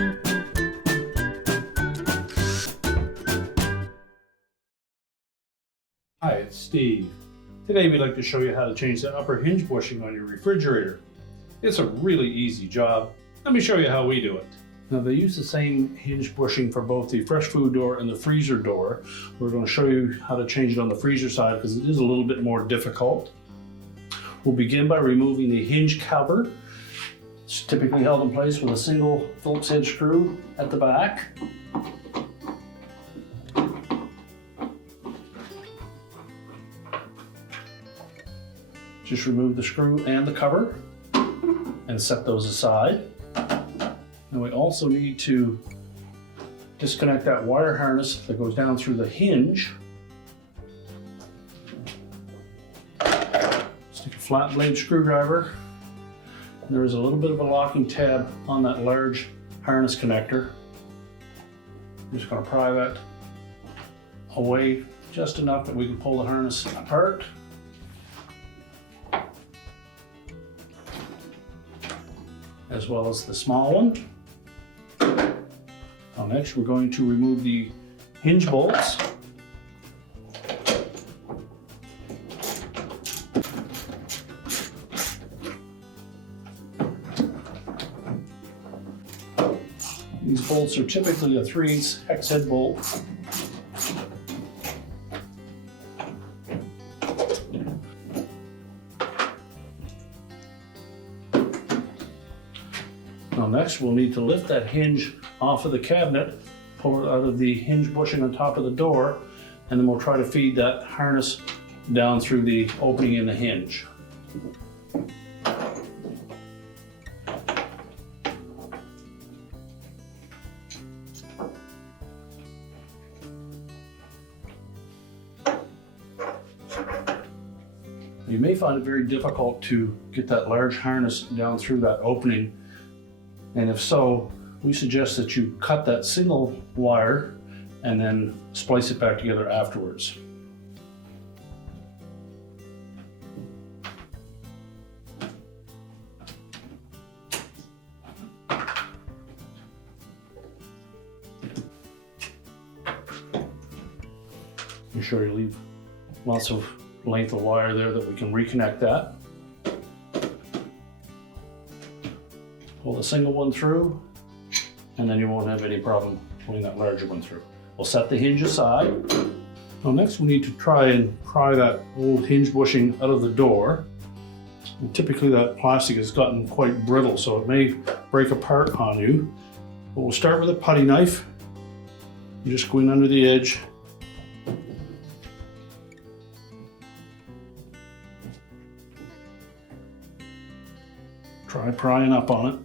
Hi, it's Steve. Today we'd like to show you how to change the upper hinge bushing on your refrigerator. It's a really easy job. Let me show you how we do it. Now they use the same hinge bushing for both the fresh food door and the freezer door. We're going to show you how to change it on the freezer side because it is a little bit more difficult. We'll begin by removing the hinge cover. It's typically held in place with a single Phillips head screw at the back. Just remove the screw and the cover and set those aside. And we also need to disconnect that wire harness that goes down through the hinge. Stick a flat blade screwdriver. There is a little bit of a locking tab on that large harness connector. I'm just going to pry that away just enough that we can pull the harness apart. As well as the small one. Now next we're going to remove the hinge bolts. These bolts are typically a 3/8 hex head bolt. Now next we'll need to lift that hinge off of the cabinet, pull it out of the hinge bushing on top of the door, and then we'll try to feed that harness down through the opening in the hinge. You may find it very difficult to get that large harness down through that opening. And if so, we suggest that you cut that single wire and then splice it back together afterwards. Be sure you leave lots of length of wire there that we can reconnect that. Pull the single one through, and then you won't have any problem pulling that larger one through. We'll set the hinge aside. Now next we need to try and pry that old hinge bushing out of the door. And typically that plastic has gotten quite brittle, so it may break apart on you. But we'll start with a putty knife. You just go in under the edge. Try prying up on it.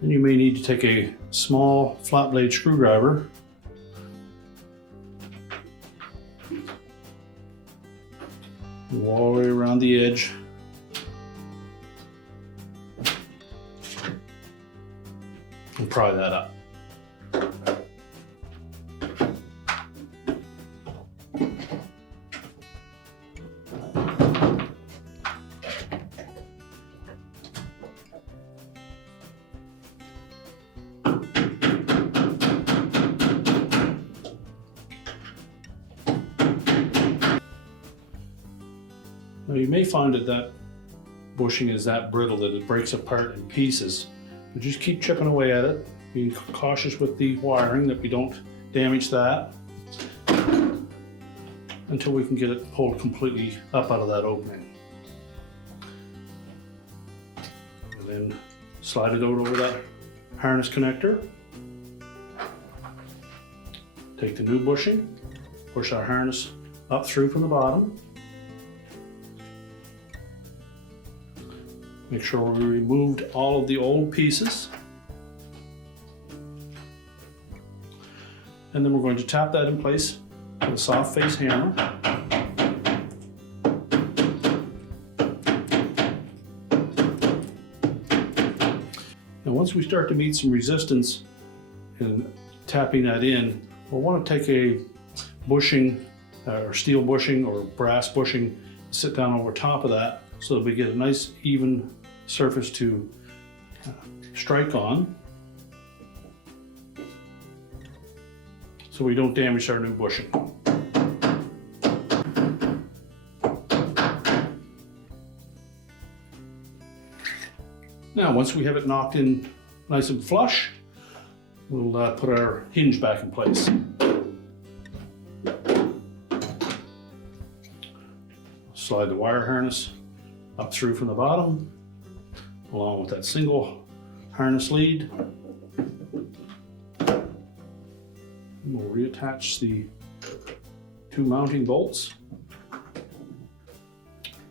Then you may need to take a small flat blade screwdriver all the way around the edge. And pry that up. Now you may find that bushing is that brittle that it breaks apart in pieces. But just keep chipping away at it. Being cautious with the wiring that we don't damage that until we can get it pulled completely up out of that opening. And then slide it out over that harness connector. Take the new bushing, push our harness up through from the bottom. Make sure we removed all of the old pieces. And then we're going to tap that in place with a soft face hammer. And once we start to meet some resistance in tapping that in, We'll want to take a bushing or steel bushing or brass bushing, sit down over top of that so that we get a nice even surface to strike on, so we don't damage our new bushing. Now, once we have it knocked in nice and flush, we'll put our hinge back in place. Slide the wire harness up through from the bottom, along with that single harness lead. And we'll reattach the two mounting bolts.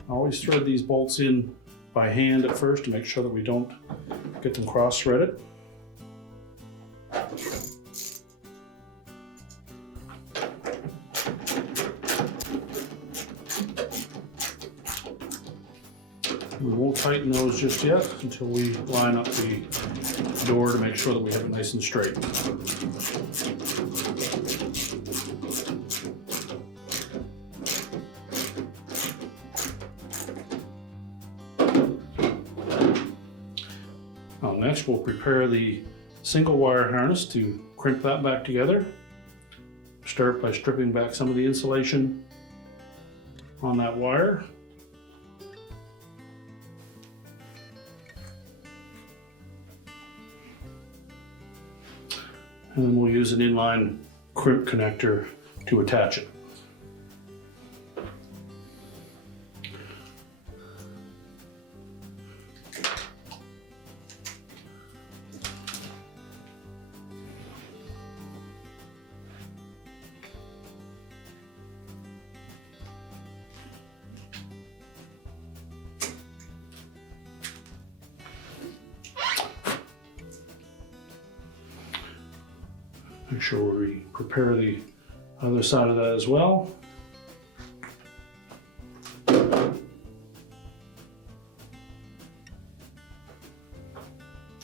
Always thread these bolts in by hand at first to make sure that we don't get them cross-threaded. We won't tighten those just yet until we line up the door to make sure that we have it nice and straight. Now next we'll prepare the single wire harness to crimp that back together. Start by stripping back some of the insulation on that wire. And then we'll use an inline crimp connector to attach it. Make sure we prepare the other side of that as well.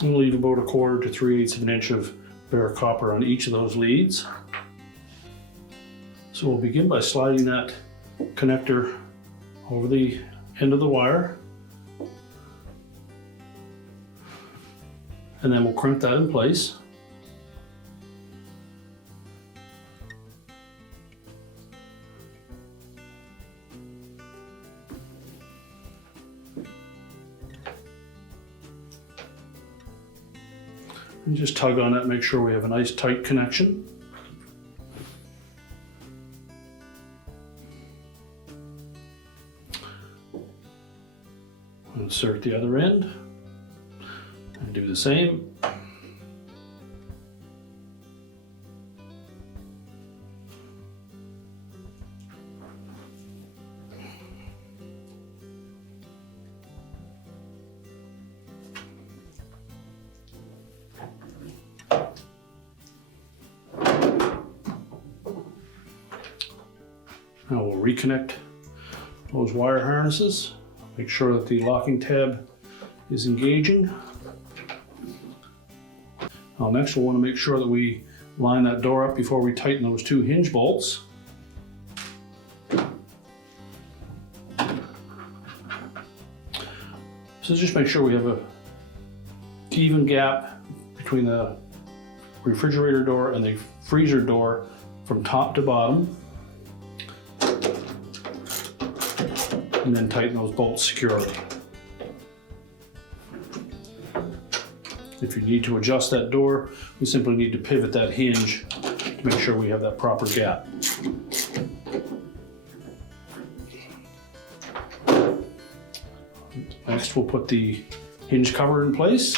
And leave about 1/4 to 3/8 of an inch of bare copper on each of those leads. So we'll begin by sliding that connector over the end of the wire. And then we'll crimp that in place. And just tug on it, make sure we have a nice tight connection. Insert the other end and do the same. Now we'll reconnect those wire harnesses. Make sure that the locking tab is engaging. Now next we'll want to make sure that we line that door up before we tighten those two hinge bolts. So just make sure we have an even gap between the refrigerator door and the freezer door from top to bottom. And then tighten those bolts securely. If you need to adjust that door, we simply need to pivot that hinge to make sure we have that proper gap. Next, we'll put the hinge cover in place.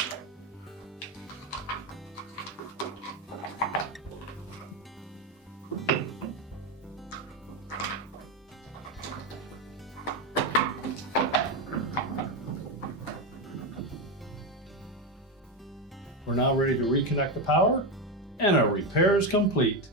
We're now ready to reconnect the power, and our repair is complete.